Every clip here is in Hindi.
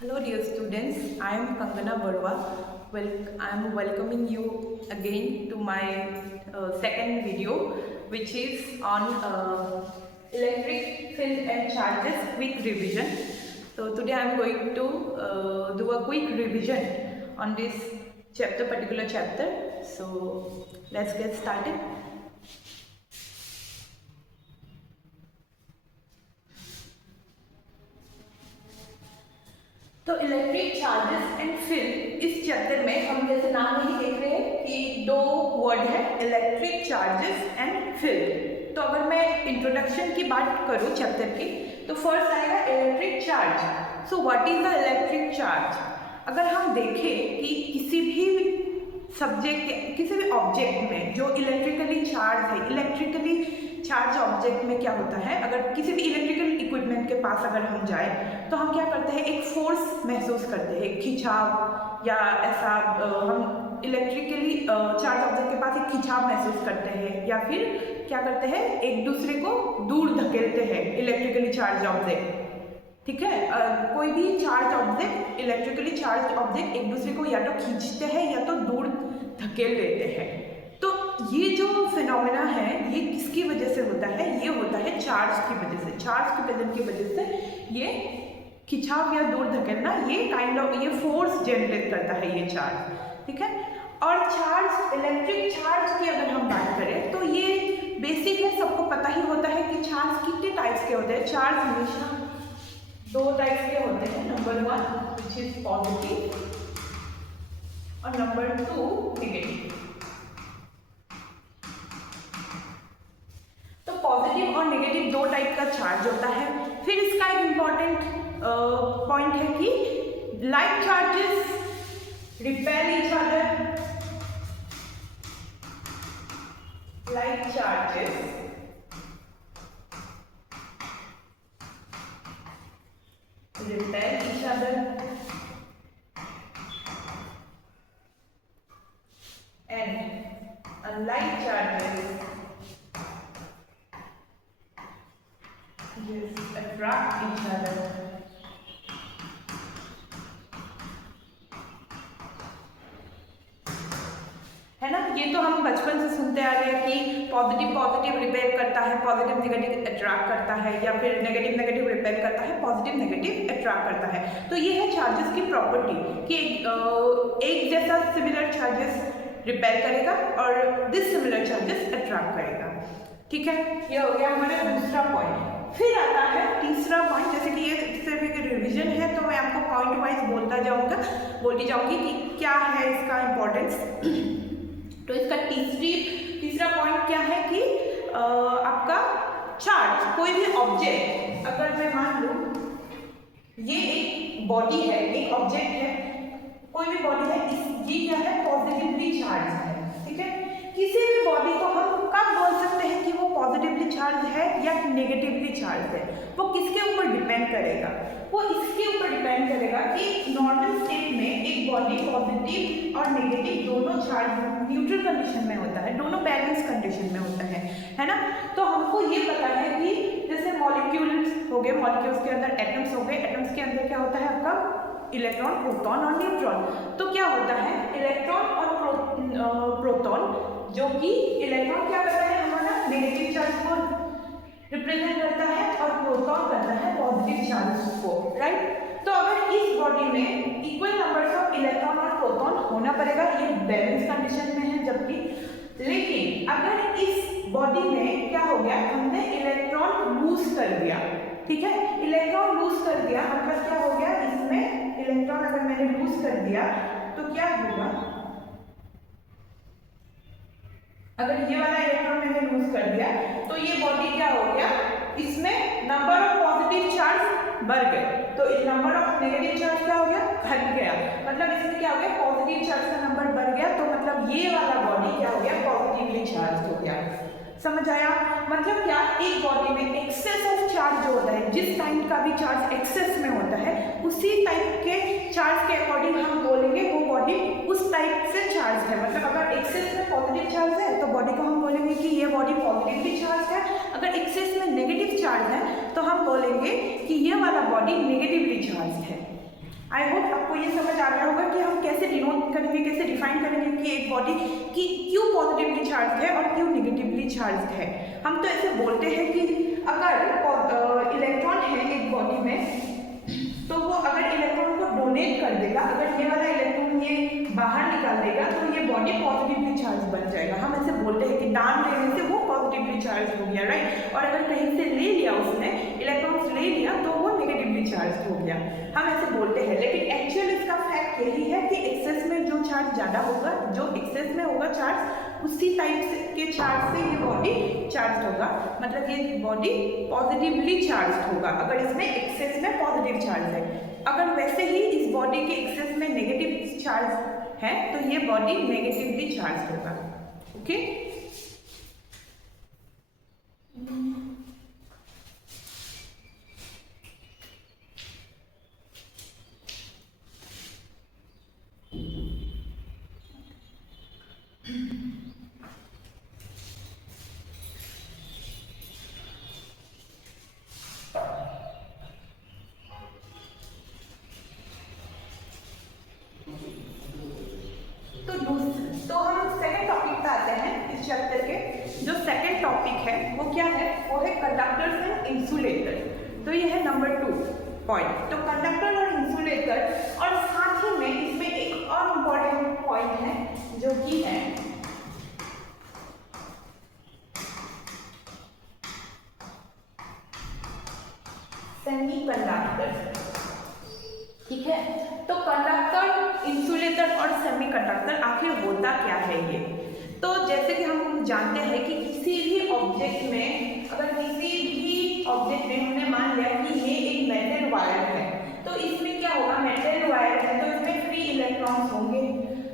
Hello dear students, I am Kangana Barwa. I am welcoming you again to my second video, which is on electric field and charges quick revision. So today I am going to do a quick revision on this particular chapter. So let's get started. तो इलेक्ट्रिक चार्जेस एंड फील्ड इस चैप्टर में हम जैसे नाम में ही देख रहे हैं कि दो वर्ड है इलेक्ट्रिक चार्जेस एंड फील्ड। तो अगर मैं इंट्रोडक्शन की बात करूं चैप्टर की तो फर्स्ट आएगा electric charge. So what is the electric charge. अगर हम देखें कि किसी भी सब्जेक्ट किसी भी ऑब्जेक्ट में जो इलेक्ट्रिकली चार्ज है, इलेक्ट्रिकली चार्ज ऑब्जेक्ट में क्या होता है, अगर किसी भी इलेक्ट्रिकल इक्विपमेंट के पास अगर हम जाए तो हम क्या करते हैं, एक फोर्स महसूस करते हैं, एक खिंचाव या ऐसा हम इलेक्ट्रिकली चार्ज ऑब्जेक्ट के पास एक खिंचाव महसूस करते हैं या फिर क्या करते हैं, एक दूसरे को दूर धकेलते हैं इलेक्ट्रिकली चार्ज ऑब्जेक्ट। ठीक है, कोई भी charge object electrically charge object एक दूसरे को या तो खींचते हैं या तो दूर धकेल देते हैं। तो ये जो फिनोमेना है ये किसकी वजह से होता है, ये होता है चार्ज की वजह से, चार्ज के प्रेजेंस की वजह से ये खिंचाव या दूर धकेलना ये फोर्स जनरेट करता है ये चार्ज। ठीक है, और चार्ज इलेक्ट्रिक चार्ज की अगर हम बात करें तो ये बेसिक है, सबको पता ही होता है कि चार्ज कितने टाइप्स के होते हैं। चार्ज हमेशा दो टाइप्स के होते हैं, नंबर 1 विच इज पॉजिटिव और नंबर 2 नेगेटिव। तो पॉजिटिव और नेगेटिव दो टाइप का चार्ज होता है। फिर इसका एक इंपॉर्टेंट पॉइंट है कि like charges repel each other, like charges repel each other and unlike charges just attract each other। है ना, ये तो हम बचपन से सुनते आ रहे हैं कि पॉजिटिव पॉजिटिव रिपेल करता है, पॉजिटिव नेगेटिव अट्रैक्ट करता है, या फिर नेगेटिव नेगेटिव रिपेल करता है, पॉजिटिव नेगेटिव अट्रैक्ट करता है। तो ये है चार्जेस की प्रॉपर्टी कि एक जैसा सिमिलर चार्जेस रिपेल करेगा और डिसिमिलर चार्जेस अट्रैक्ट करेगा। ठीक है, ये हो गया हमारा दूसरा पॉइंट। फिर आता है तीसरा पॉइंट। जैसे कि ये सिर्फ एक रिविजन है तो मैं आपको पॉइंट वाइज बोलती जाऊंगी कि क्या है इसका इम्पोर्टेंस। तो इसका तीसरा पॉइंट क्या है कि आपका चार्ज, कोई भी ऑब्जेक्ट, अगर मैं मान लूं ये एक बॉडी है, एक ऑब्जेक्ट है, कोई भी बॉडी है, ये क्या है, पॉजिटिवली चार्ज है। ठीक है, किसी भी बॉडी को हम कब बोल सकते हैं कि वो पॉजिटिवली चार्ज है या नेगेटिवली चार्ज है, वो किसके ऊपर डिपेंड करेगा, वो इसके ऊपर डिपेंड करेगा कि नॉर्मल स्टेट में एक बॉडी पॉजिटिव और नेगेटिव दोनों चार्ज न्यूट्रल कंडीशन में होता है, दोनों बैलेंस कंडीशन में होता है ना। तो हमको ये पता है कि जैसे मॉलिक्यूल्स हो गए, मॉलिक्यूल्स के अंदर एटम्स हो गए, एटम्स के अंदर क्या होता है आपका इलेक्ट्रॉन, प्रोटॉन और न्यूट्रॉन। तो क्या होता है, इलेक्ट्रॉन और प्रोटॉन, जो कि इलेक्ट्रॉन क्या करता है हमारा नेगेटिव चार्ज को रिप्रेजेंट करता है और प्रोटॉन करता है पॉजिटिव चार्ज को, राइट। तो अगर इस बॉडी में इक्वल नंबर्स ऑफ इलेक्ट्रॉन और प्रोटॉन होना पड़ेगा, ये बैलेंस कंडीशन में है जबकि, लेकिन अगर इस बॉडी में क्या हो गया, हमने इलेक्ट्रॉन लूज कर दिया। ठीक है, इलेक्ट्रॉन लूज कर दिया मतलब क्या हो गया, इसमें इलेक्ट्रॉन अगर मैंने लूज कर दिया तो क्या होगा, अगर ये वाला इलेक्ट्रॉन मैंने लूज कर दिया तो ये बॉडी क्या हो गया, इसमें नंबर ऑफ पॉजिटिव चार्ज बढ़ गए, तो नंबर ऑफ नेगेटिव चार्ज क्या हो गया, घट गया। मतलब इसमें क्या हो गया, पॉजिटिव चार्ज का नंबर बढ़ गया, तो मतलब ये वाला बॉडी क्या हो गया, पॉजिटिवली चार्ज हो गया। समझ आया, मतलब क्या, एक बॉडी में एक्सेस ऑफ चार्ज जो होता है, जिस टाइप का भी चार्ज एक्सेस में होता है उसी टाइप के चार्ज के अकॉर्डिंग हम बोलेंगे वो बॉडी उस टाइप से चार्ज है। मतलब अगर एक्सेस में पॉजिटिव चार्ज है तो बॉडी को हम बोलेंगे कि ये बॉडी पॉजिटिवली चार्ज है, अगर एक्सेस में नेगेटिव चार्ज है तो हम बोलेंगे कि ये वाला बॉडी नेगेटिवली चार्ज है। आई होप आपको ये समझ आ गया होगा कि हम कैसे डिनोट करेंगे, कैसे डिफाइन करेंगे कि एक बॉडी की क्यों पॉजिटिवली चार्ज है और क्यों निगेटिवली चार्ज है। हम तो ऐसे बोलते हैं कि अगर इलेक्ट्रॉन है एक बॉडी में, तो वो अगर इलेक्ट्रॉन को डोनेट कर देगा, अगर ये वाला इलेक्ट्रॉन ये बाहर निकाल देगा तो ये बॉडी पॉजिटिवली चार्ज बन जाएगा। हम ऐसे बोलते हैं कि दान देने से वो पॉजिटिवली चार्ज हो गया, राइट। और अगर कहीं से ले लिया उसने इलेक्ट्रॉन्स ले लिया तो वो नेगेटिवली चार्ज हो गया, हम ऐसे बोलते हैं। लेकिन एक्चुअल इसका फैक्ट यही है कि एक्सेस में जो चार्ज ज़्यादा होगा, जो एक्सेस में होगा चार्ज, उसी टाइप के चार्ज से ये बॉडी चार्ज होगा, मतलब ये बॉडी पॉजिटिवली चार्ज होगा अगर इसमें एक्सेस में पॉजिटिव चार्ज है। अगर वैसे ही इस बॉडी के एक्सेस में नेगेटिव चार्ज है तो ये बॉडी नेगेटिवली चार्ज होगा। ओके, तो हम सेकंड टॉपिक पे आते हैं इस चैप्टर के। जो सेकंड टॉपिक है वो क्या है, वो है कंडक्टर्स एंड इंसुलेटर। तो ये है नंबर 2 पॉइंट। तो कंडक्टर और इंसुलेटर, और साथ ही में इसमें एक और इम्पॉर्टेंट पॉइंट है जो कि है सेमीकंडक्टर। ठीक है, तो कंडक्टर, इंसुलेटर और सेमीकंडक्टर आखिर होता क्या है ये। तो जैसे कि हम जानते हैं कि किसी भी ऑब्जेक्ट में, अगर किसी भी ऑब्जेक्ट में हमने मान लिया कि ये एक मेटल वायर है, तो इसमें क्या होगा, मेटल वायर है तो इसमें फ्री इलेक्ट्रॉन्स होंगे।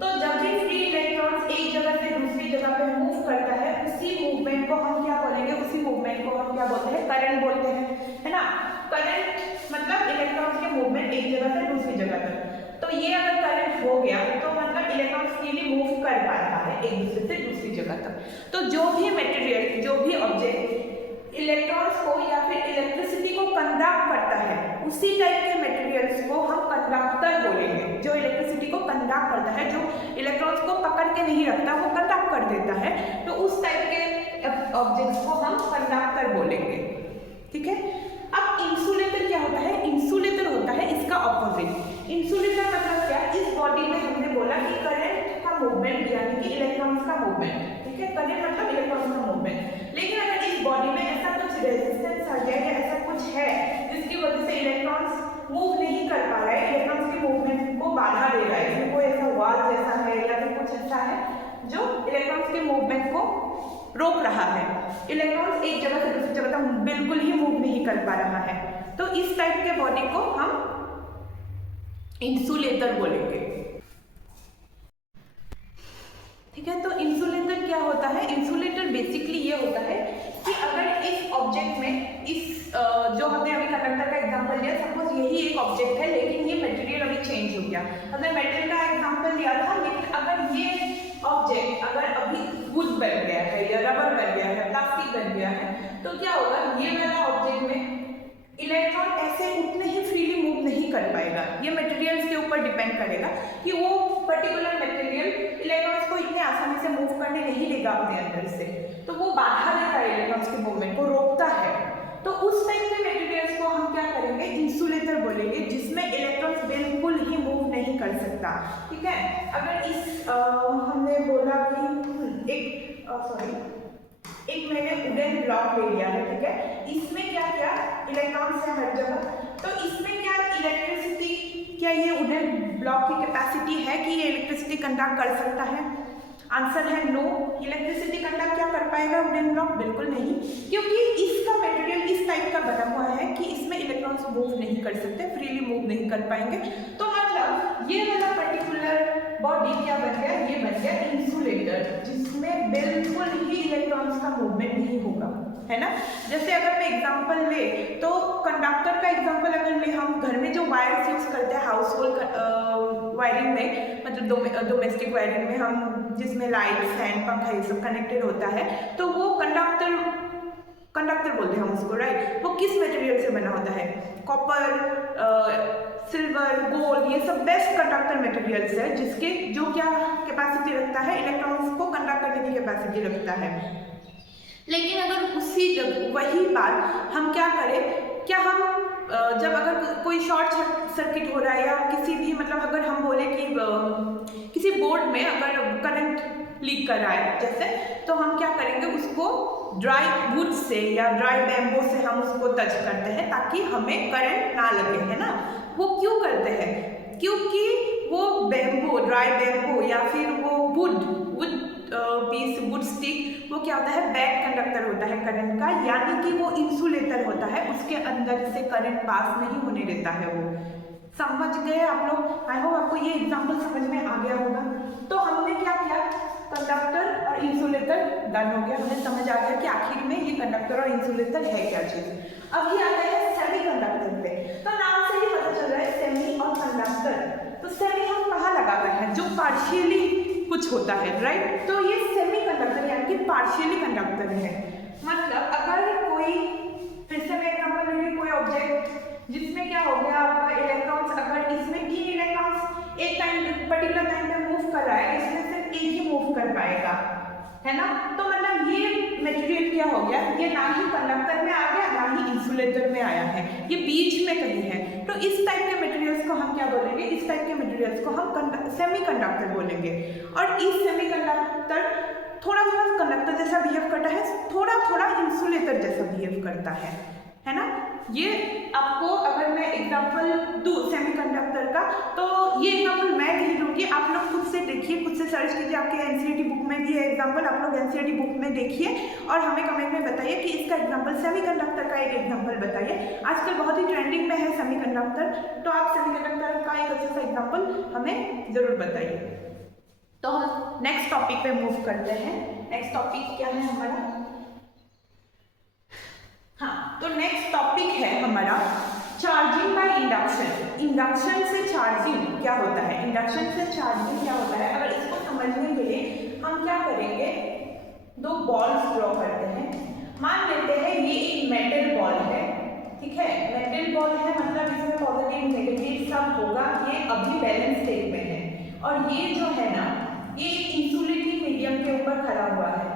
तो जब भी फ्री इलेक्ट्रॉन्स एक जगह से दूसरी जगह पे मूव करता है, उसी मूवमेंट को हम क्या बोलेंगे, उसी मूवमेंट को हम क्या बोलते हैं, करंट बोलते हैं, है ना। करंट मतलब इलेक्ट्रॉन्स के मूवमेंट एक जगह से दूसरी जगह तक। तो ये अगर करंट हो गया तो मतलब इलेक्ट्रॉन्स फ्रीली मूव कर पा रहा है एक दूसरे से दूसरी जगह तक। तो जो भी मटेरियल, जो भी ऑब्जेक्ट इलेक्ट्रॉन्स को या फिर इलेक्ट्रिसिटी को कंडक्ट करता है, उसी टाइप के मटेरियल्स को हम कंडक्टर बोलेंगे। जो इलेक्ट्रिसिटी को कंडक्ट करता है, जो इलेक्ट्रॉन्स को पकड़ के नहीं रखता, वो कंडक्ट कर देता है, तो उस टाइप के ऑब्जेक्ट्स को हम कंडक्टर बोलेंगे। ठीक है, अब इंसुलेटर क्या होता है, इंसुलेटर होता है इसका ऑपोजिट। इंसुलेटर मतलब क्या, इस बॉडी में हमने बोला कि करंट का मूवमेंट यानी कि इलेक्ट्रॉन्स का मूवमेंट। ठीक है, करंट मतलब इलेक्ट्रॉन्स का मूवमेंट। लेकिन अगर इस बॉडी में ऐसा कुछ रेजिस्टेंस आ जाए या ऐसा कुछ है जिसकी वजह से इलेक्ट्रॉन्स मूव नहीं कर पा रहा है, इलेक्ट्रॉन्स के मूवमेंट को बाधा दे रहा है, इसमें कोई ऐसा वॉल जैसा है या फिर कुछ ऐसा है जो इलेक्ट्रॉन्स के मूवमेंट को रोक रहा है, इलेक्ट्रॉन्स एक जगह से दूसरी जगह तक बिल्कुल ही मूव नहीं कर पा रहा है, तो इस टाइप के बॉडी को हम इंसुलेटर बोलेंगे। ठीक है, तो इंसुलेटर क्या होता है, इंसुलेटर बेसिकली ये होता है कि अगर इस ऑब्जेक्ट में, इस जो हमने अभी कंडक्टर का एग्जांपल लिया, सपोज यही एक ऑब्जेक्ट है लेकिन ये मटेरियल अभी चेंज हो गया। हमने मेटल का एग्जांपल लिया था, लेकिन अगर ये ऑब्जेक्ट अगर अभी वुड बन गया है या रबर बन गया है, प्लास्टिक बन गया है, तो क्या होगा, ये वाला ऑब्जेक्ट में इलेक्ट्रॉन ऐसे उतने ही फ्रीली मूव नहीं कर पाएगा। ये मटेरियल्स के ऊपर डिपेंड करेगा कि वो पर्टिकुलर मटेरियल इलेक्ट्रॉन्स को इतने आसानी से मूव करने नहीं देगा अपने अंदर से, तो वो बाधा देता है, इलेक्ट्रॉन्स के मूवमेंट को रोकता है। तो उस टाइप के मटेरियल्स को हम क्या करेंगे, इंसुलेटर बोलेंगे, जिसमें इलेक्ट्रॉन्स बिल्कुल ही मूव नहीं कर सकता। ठीक है, अगर इस हमने बोला कि एक मैंने वुडन ब्लॉक ले लिया है, ठीक है, इसमें क्या क्या इलेक्ट्रॉन्स है हर जगह, तो इसमें क्या इलेक्ट्रिसिटी, क्या ये वुडन ब्लॉक की कैपेसिटी है कि ये इलेक्ट्रिसिटी कंडक्ट कर सकता है? आंसर है नो। इलेक्ट्रिसिटी कंडक्ट क्या कर पाएगा वुडन ब्लॉक? बिल्कुल नहीं, क्योंकि इसका मटेरियल इस टाइप का बना हुआ है कि इसमें इलेक्ट्रॉन्स मूव नहीं कर सकते, फ्रीली मूव नहीं कर पाएंगे। तो मतलब ये वाला पर्टिकुलर बॉडी क्या बन गया, ये बन गया इंसुलेटर, जिसमें बिल्कुल ही इलेक्ट्रॉन्स का मूवमेंट नहीं होगा, है ना। जैसे अगर मैं एग्जांपल ले तो कंडक्टर का एग्जांपल अगर ले, हम घर में जो वायर्स यूज करते हैं हाउस वायरिंग में, मतलब डोमेस्टिक वायरिंग में, हम जिसमें लाइट, फैन, पंखा ये सब कनेक्टेड होता है, तो वो कंडक्टर बोलते हैं हम उसको, राइट। वो किस मटेरियल से बना होता है? कॉपर, सिल्वर, गोल्ड, ये सब बेस्ट कंडक्टर मटेरियल्स है जिसके जो क्या कैपेसिटी रखता है, इलेक्ट्रॉन्स को कंडक्ट करने की कैपेसिटी रखता है। लेकिन अगर उसी जगह वही बात हम क्या करें, क्या हम जब अगर कोई शॉर्ट सर्किट हो रहा है या किसी भी मतलब अगर हम बोले कि किसी बोर्ड में अगर करंट लीक कर रहा है जैसे, तो हम क्या करेंगे, उसको ड्राई वुड से या ड्राई बैम्बो से हम उसको टच करते हैं ताकि हमें करंट ना लगे, है ना। वो क्यों करते हैं, क्योंकि वो बैम्बो, ड्राई बैम्बो या फिर वो वुड पीस, वुड स्टिक, वो क्या होता है, बैड कंडक्टर होता है करंट का, यानी कि वो इंसुलेटर होता है, उसके अंदर से करंट पास नहीं होने देता है। वो समझ गए आप लोग? आई होप आपको ये एग्जांपल समझ में आ गया होगा। तो हमने क्या किया, कंडक्टर और इंसुलेटर डन हो गया, हमें समझ आ गया कि आखिर में ये कंडक्टर और इंसुलेटर है क्या चीज। अब ये आता है सेमीकंडक्टर पे। तो नाम से ही पता चल रहा है सेमी और कंडक्टर। तो सेमी हम कहाँ लगाते हैं, जो पार्शियली कुछ होता है, राइट। तो ये सेमीकंडक्टर यानी कि पार्शियली कंडक्टर है। मतलब अगर कोई, फिर से मैं एग्जांपल लूंगी, कोई ऑब्जेक्ट जिसमें क्या हो गया आपका इलेक्ट्रॉन्स, अगर इसमें 3 इलेक्ट्रॉन्स एक टाइम पर्टिकुलर टाइम पे मूव कर रहा है, इसमें सिर्फ एक ही मूव कर पाएगा, है ना। तो मतलब ये मटेरियल क्या हो गया, ये ना ही कंडक्टर में आ गया ना ही इंसुलेटर में आया है, ये बीच में कहीं है। तो इस टाइप के मटेरियल्स को हम क्या बोलेंगे, इस टाइप के मटेरियल्स को हम सेमीकंडक्टर बोलेंगे। और इस सेमीकंडक्टर थोड़ा थोड़ा कंडक्टर जैसा बिहेव करता है, थोड़ा थोड़ा इंसुलेटर जैसा बिहेव करता है ना। ये आपको अगर मैं एग्जांपल दूं सेमीकंडक्टर का, तो ये एग्जांपल मैं नहीं दूंगी, आप लोग खुद से देखिए, खुद से सर्च कीजिए, आपके एनसीईआरटी बुक में भी है एग्जांपल, आप लोग एनसीईआरटी बुक में देखिए और हमें कमेंट में बताइए कि इसका एग्जांपल, सेमीकंडक्टर का एक एग्जांपल बताइए। आजकल बहुत ही ट्रेंडिंग में है सेमीकंडक्टर, तो आप सेमीकंडक्टर का एक अच्छा सा एग्जांपल हमें जरूर बताइए। तो हम नेक्स्ट टॉपिक पे मूव करते हैं। नेक्स्ट टॉपिक क्या है हमारा, हाँ, तो नेक्स्ट टॉपिक है हमारा चार्जिंग बाय इंडक्शन। इंडक्शन से चार्जिंग क्या होता है, इंडक्शन से चार्जिंग क्या होता है, अगर इसको समझने के लिए हम क्या करेंगे, 2 बॉल्स ड्रॉ करते हैं। मान लेते हैं ये एक मेटल बॉल है, ठीक है, मेटल बॉल है, मतलब इसमें पॉजिटिव नेगेटिव सब होगा, ये अभी बैलेंस स्टेट में है। और ये जो है ना, ये एक इंसुलेटिंग मीडियम के ऊपर खड़ा हुआ है,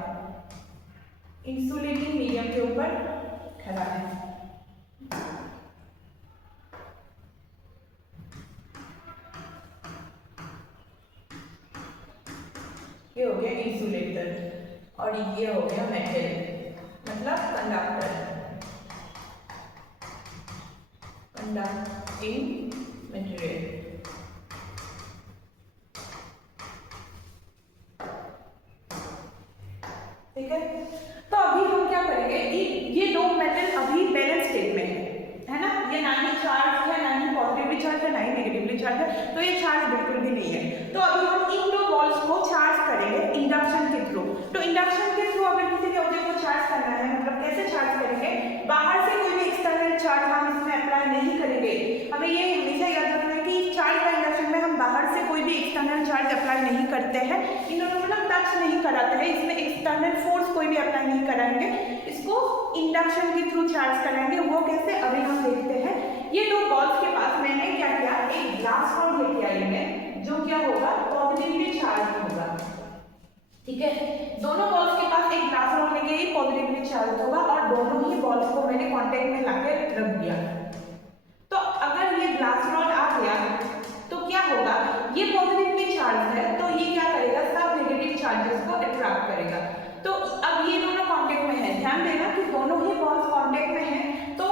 इंसुलेटिंग मीडियम के ऊपर खड़ा है। ये हो गया इंसुलेटर और ये हो गया मेटल, मतलब कंडक्टर, कंडक्टिंग मटेरियल। ठीक है, तो अभी हम क्या करेंगे, ये 2 मेटल अभी बैलेंस स्टेट में है ना, ये ना ही चार्ज है, ना ही पॉजिटिवली चार्ज है, ना ही नेगेटिवली चार्ज है, तो ये चार्ज बिल्कुल भी नहीं है। तो अभी हम इन 2 बॉल्स को चार्ज करेंगे इंडक्शन के थ्रू। तो इंडक्शन के थ्रू अगर किसी के ऑब्जेक्ट को चार्ज करना है, मतलब कैसे चार्ज करेंगे, बाहर से कोई भी एक्सटर्नल चार्ज हम इसमें अप्लाई नहीं करेंगे। हमें ये हमेशा याद रखना है कि चार्ज का इंडक्शन में हम बाहर से कोई भी एक्सटर्नल चार्ज अप्लाई नहीं करते हैं, इन दोनों मतलब टच नहीं कराते हैं, इसमें एक्सटर्नल फोर्स कोई भी अप्लाई नहीं कराएंगे, इसको इंडक्शन के थ्रू चार्ज कराएंगे। वो कैसे, अभी हम देखते हैं। ये 2 बॉल्स के पास मैंने क्या किया, एक ग्लास रॉड लेके आई मैं, जो क्या होगा, पॉजिटिवली चार्ज होगा, ठीक है। दोनों बॉल्स के पास एक ग्लास रॉड लेके आई, पॉजिटिवली चार्ज होगा, और दोनों ही बॉल्स को मैंने कांटेक्ट में लाकर रख दिया। तो अगर ये ग्लास रॉड आ गया तो क्या होगा, ये पॉजिटिवली चार्ज है, तो ये क्या करेगा, सब नेगेटिव चार्जेस को अट्रैक्ट करेगा। तो अब ये दोनों कांटेक्ट में है, ध्यान देना कि दोनों ही बॉल्स कांटेक्ट में हैं, तो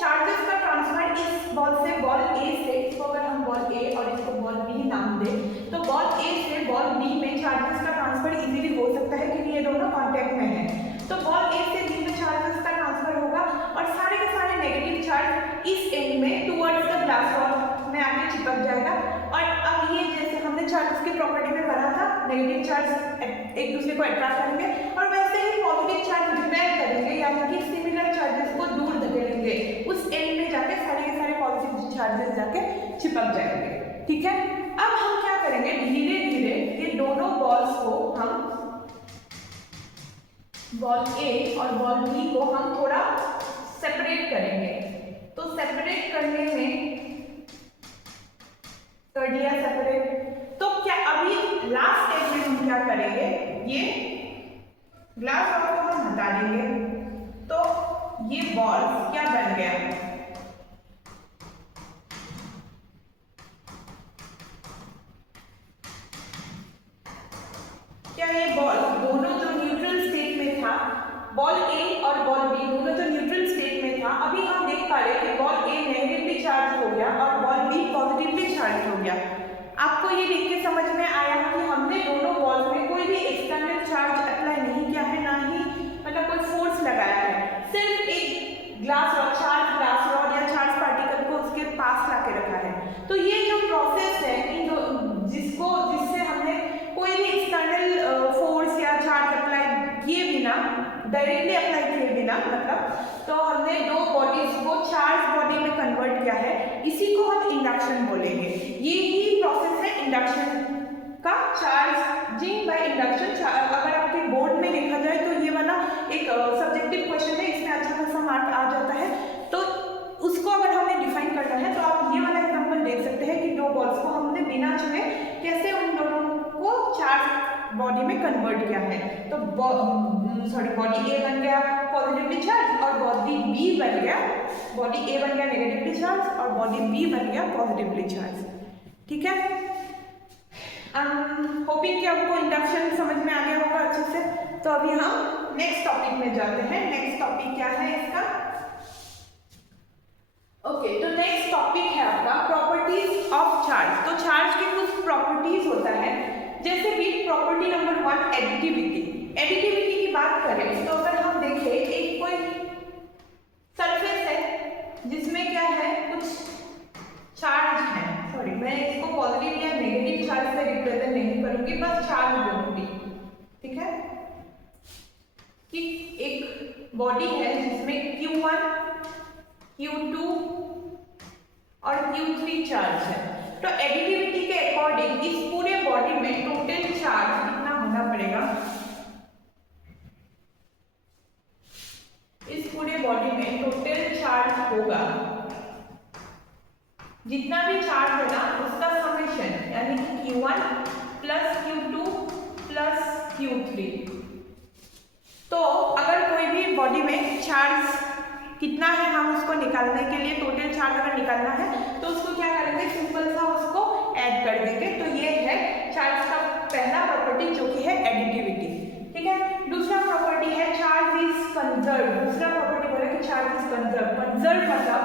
चार्जेस का ट्रांसफर इस बॉल से बॉल ए से, इसको अगर हम बॉल ए और इसको बॉल बी नाम दें, तो बॉल ए से बॉल बी में चार्जेस का ट्रांसफर इजीली हो सकता है क्योंकि ये दोनों कांटेक्ट में हैं। तो बॉल ए से बी में चार्जेस का ट्रांसफर होगा और सारे के सारे नेगेटिव चार्ज इस एंड में टुवर्ड्स द ग्लास रॉड में आके चिपक जाएगा। और अब ये जैसे हमने चार्जेस की प्रॉपर्टी में पढ़ा था, नेगेटिव चार्ज एक दूसरे को अट्रैक्ट करेंगे और वैसे ही पॉजिटिव चार्ज रिपेल करेंगे, यानी कि सिमिलर चार्जेस को दूर धकेलेंगे, उस एंड में जाके सारे के सारे पॉजिटिव चार्जेस जाके चिपक जाएंगे, ठीक है। अब हम क्या करेंगे, धीरे धीरे ये दोनों बॉल्स को हम, बॉल ए और बॉल बी को हम थोड़ा सेपरेट करेंगे। तो सेपरेट करने में कर दिया सेपरेट। तो क्या अभी लास्ट स्टेज में हम क्या करेंगे, ये ग्लास रॉड को हम हटा देंगे, तो ये बॉल्स क्या बन गया, क्या ये बॉल दोनों जो न्यूट्रल स्टेट में था, बॉल ए और बॉल बी दोनों जो न्यूट्रल स्टेट में था, अभी हम देख पा रहे हैं कि बॉल ए नेगेटिवली चार्ज हो गया और बॉल बी पॉजिटिवली चार्ज हो गया। आपको ये देख के समझ में आया कि हमने दोनों बॉल्स में कोई भी एक्सटर्नल चार्ज अप्लाई नहीं किया है, ना ही मतलब कोई फोर्स लगाया है, सिर्फ एक glass rod, charge glass rod या चार्ज पार्टिकल को उसके पास ला के रखा है। तो ये जो प्रोसेस है कि जिससे हमने कोई भी एक्सटर्नल फोर्स या चार्ज अप्लाई किए बिना, डायरेक्टली अप्लाई किए बिना मतलब, तो हमने दो बॉडीज को चार्ज बॉडी में कन्वर्ट किया है, इसी को हम इंडक्शन बोलेंगे। ये ही प्रोसेस है इंडक्शन का, चार्जिंग बाय इंडक्शन। अगर आपके बोर्ड में लिखा जाए तो ये वाला एक सब्जेक्टिव क्वेश्चन है, इसमें अच्छा खासा मार्क आ जाता है, तो उसको अगर हमें डिफाइन करना है तो आप ये वाला एग्जांपल देख सकते हैं कि दो बॉल्स को हमने बिना छुए कैसे उन दोनों को चार्ज बॉडी में कन्वर्ट किया है। तो बॉडी ए बन गया पॉजिटिवली चार्ज और बॉडी बी बन गया, बॉडी ए बन गया नेगेटिवली चार्ज और बॉडी बी बन गया पॉजिटिवली चार्ज। ठीक है, होपिंग कि आपको इंडक्शन समझ में आ गया होगा अच्छे से। तो अभी हम नेक्स्ट टॉपिक में जाते हैं। नेक्स्ट टॉपिक क्या है इसका, ओके, तो नेक्स्ट टॉपिक है आपका प्रॉपर्टीज ऑफ चार्ज। तो चार्ज के कुछ प्रॉपर्टीज होता है, जैसे कि प्रॉपर्टी नंबर 1 एडिटिविटी। एडिटिविटी की बात करें तो अगर हम देखें एक कोई सरफेस है जिसमें क्या है, कुछ चार्ज है, सॉरी मैं इसको पॉजिटिव या नेगेटिव चार्ज से रिप्रेजेंट नहीं करूंगी, बस चार्ज बोलूंगी। ठीक है, कि एक बॉडी है जिसमें Q1, Q2 और Q3 चार्ज है। तो एडिटिविटी के अकॉर्डिंग इस पूरे बॉडी में टोटल चार्ज कितना होना पड़ेगा, इस पूरे बॉडी में टोटल चार्ज होगा, जितना भी चार्ज है ना उसका समेशन, यानी कि Q1 plus Q2 plus Q3। तो अगर कोई भी बॉडी में चार्ज कितना है, हम उसको निकालने के लिए टोटल चार्ज अगर निकालना है तो उसको क्या करेंगे, सिंपल सा उसको ऐड कर देंगे। तो ये है चार्ज का पहला प्रॉपर्टी जो कि है एडिटिविटी। ठीक है, दूसरा प्रॉपर्टी है चार्ज इज कंजर्व। दूसरा प्रॉपर्टी बोला कि चार्ज इज कंजर्व। कंजर्व मतलब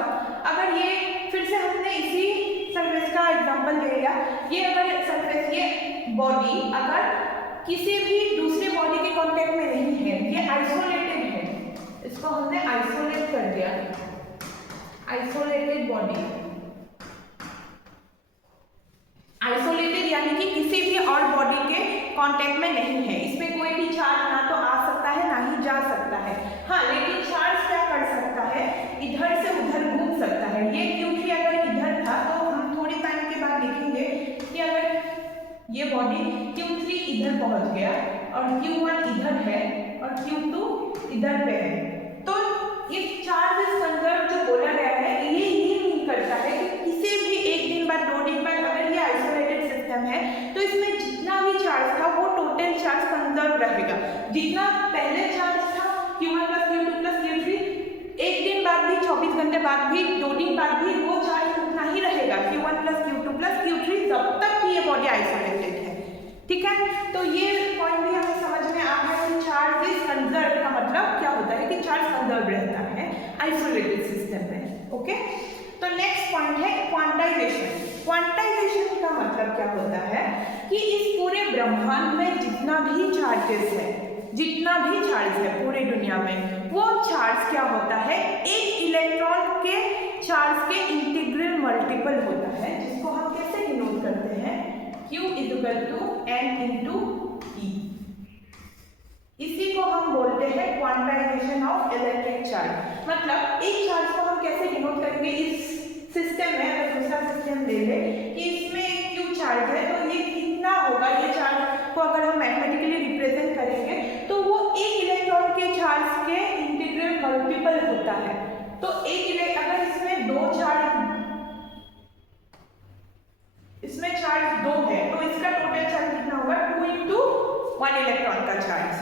अगर ये, फिर से हमने इसी सरफेस का एग्जांपल ले लिया, ये अगर सरफेस, ये बॉडी अगर किसी भी दूसरे बॉडी के कांटेक्ट में नहीं है, ये आइसोलेटेड है, इसको हमने आइसोलेट कर दिया, आइसोलेटेड बॉडी। आइसोलेटेड यानी कि किसी भी और बॉडी के कांटेक्ट में नहीं है, इसमें कोई भी चार्ज ना तो आ सकता है ना ही जा सकता है। हाँ, लेकिन चार्ज क्या कर सकता है, इधर से उधर घूम सकता है। ये Q3 अगर इधर था तो हम थोड़ी टाइम के बाद देखेंगे कि अगर ये बॉडी Q3 इधर पहुंच गया और Q1 इधर है और Q2 इधर पे है, तो ये चार्ज इज कंजर्व जो बोला गया है, ये मीन करता है कि किसी भी एक दिन बाद, 2 दिन बाद अगर ये आइसोलेटेड सिस्टम है तो इसमें जितना भी चार्ज था वो टोटल चार्ज कंजर्व रहेगा। जितना पहले चार्ज था Q1 plus Q2 plus Q3, एक दिन बाद भी, 24 घंटे बाद भी, 2 दिन बाद भी वो चार्ज उतना ही रहेगा, Q1 plus Q2 plus Q3, जब तक कि ये बॉडी आइसोलेटेड है। ठीक है, तो ये पॉइंट भी हमें समझ में आ गया कि चार्ज इज कंजर्व का मतलब क्या होता है कि चार्ज कंजर्व रहता है आइसोलेटेड सिस्टम में। ओके, तो नेक्स्ट पॉइंट है क्वांटाइजेशन। क्वांटाइजेशन का मतलब क्या होता है कि इस पूरे ब्रह्मांड में जितना भी चार्जेस है, जितना भी चार्ज है पूरे दुनिया में, वो चार्ज क्या होता है, एक इलेक्ट्रॉन के चार्ज के इंटीग्रल मल्टीपल होता है, जिसको हम कैसे डिनोट करते हैं, Q equal to N into E। इसी को हम बोलते हैं क्वांटाइजेशन ऑफ इलेक्ट्रिक चार्ज। मतलब एक चार्ज को हम कैसे डिनोट करेंगे, इस सिस्टम में अगर दूसरा सिस्टम ले ले कि इसमें एक Q चार्ज है तो ये कितना होगा, ये चार्ज को अगर हम मैथमेटिकली रिप्रेजेंट करेंगे तो वो एक इलेक्ट्रॉन के चार्ज के इंटीग्रल मल्टीपल होता है। तो एक अगर इसमें 2 चार्ज, इसमें चार्ज 2 है तो इसका टोटल चार्ज कितना होगा 2 into 1 इलेक्ट्रॉन का चार्ज,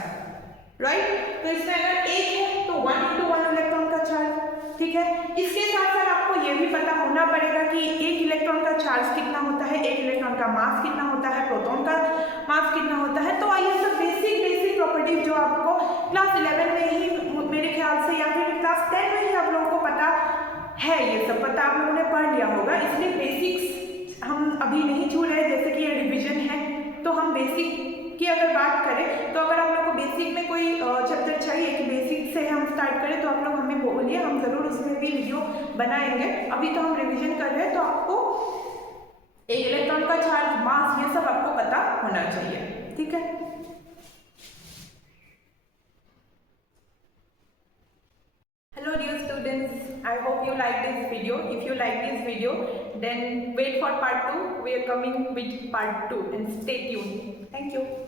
राइट। तो इसमें अगर 1 है तो 1 into 1 इलेक्ट्रॉन का चार्ज, ठीक है। इसके साथ साथ आपको ये भी पता होना पड़ेगा कि एक इलेक्ट्रॉन का चार्ज कितना होता है, एक इलेक्ट्रॉन का मास कितना होता है, प्रोटॉन का मास कितना होता है। तो आइए सब बेसिक प्रॉपर्टीज जो आपको क्लास 11 में ही मेरे ख्याल से या फिर क्लास 10 में ही आप लोगों को पता है, ये सब पता आप लोगों ने पढ़ लिया होगा, इसलिए बेसिक्स हम अभी नहीं छू रहे, जैसे कि ये रिविजन है। तो हम बेसिक की अगर बात करें तो अगर आप लोग को बेसिक में कोई चैप्टर चाहिए कि बेसिक से हम स्टार्ट करें तो आप लोग हमें बोलिए, हम जरूर उसमें भी वीडियो बनाएंगे। अभी तो हम रिवीजन कर रहे हैं, तो आपको एक इलेक्ट्रॉन का चार्ज, मास, ये सब आपको पता होना चाहिए, ठीक है। Hello dear students, I hope you like this video. If you like this video, then wait for part 2. We are coming with part 2 and stay tuned. Thank you.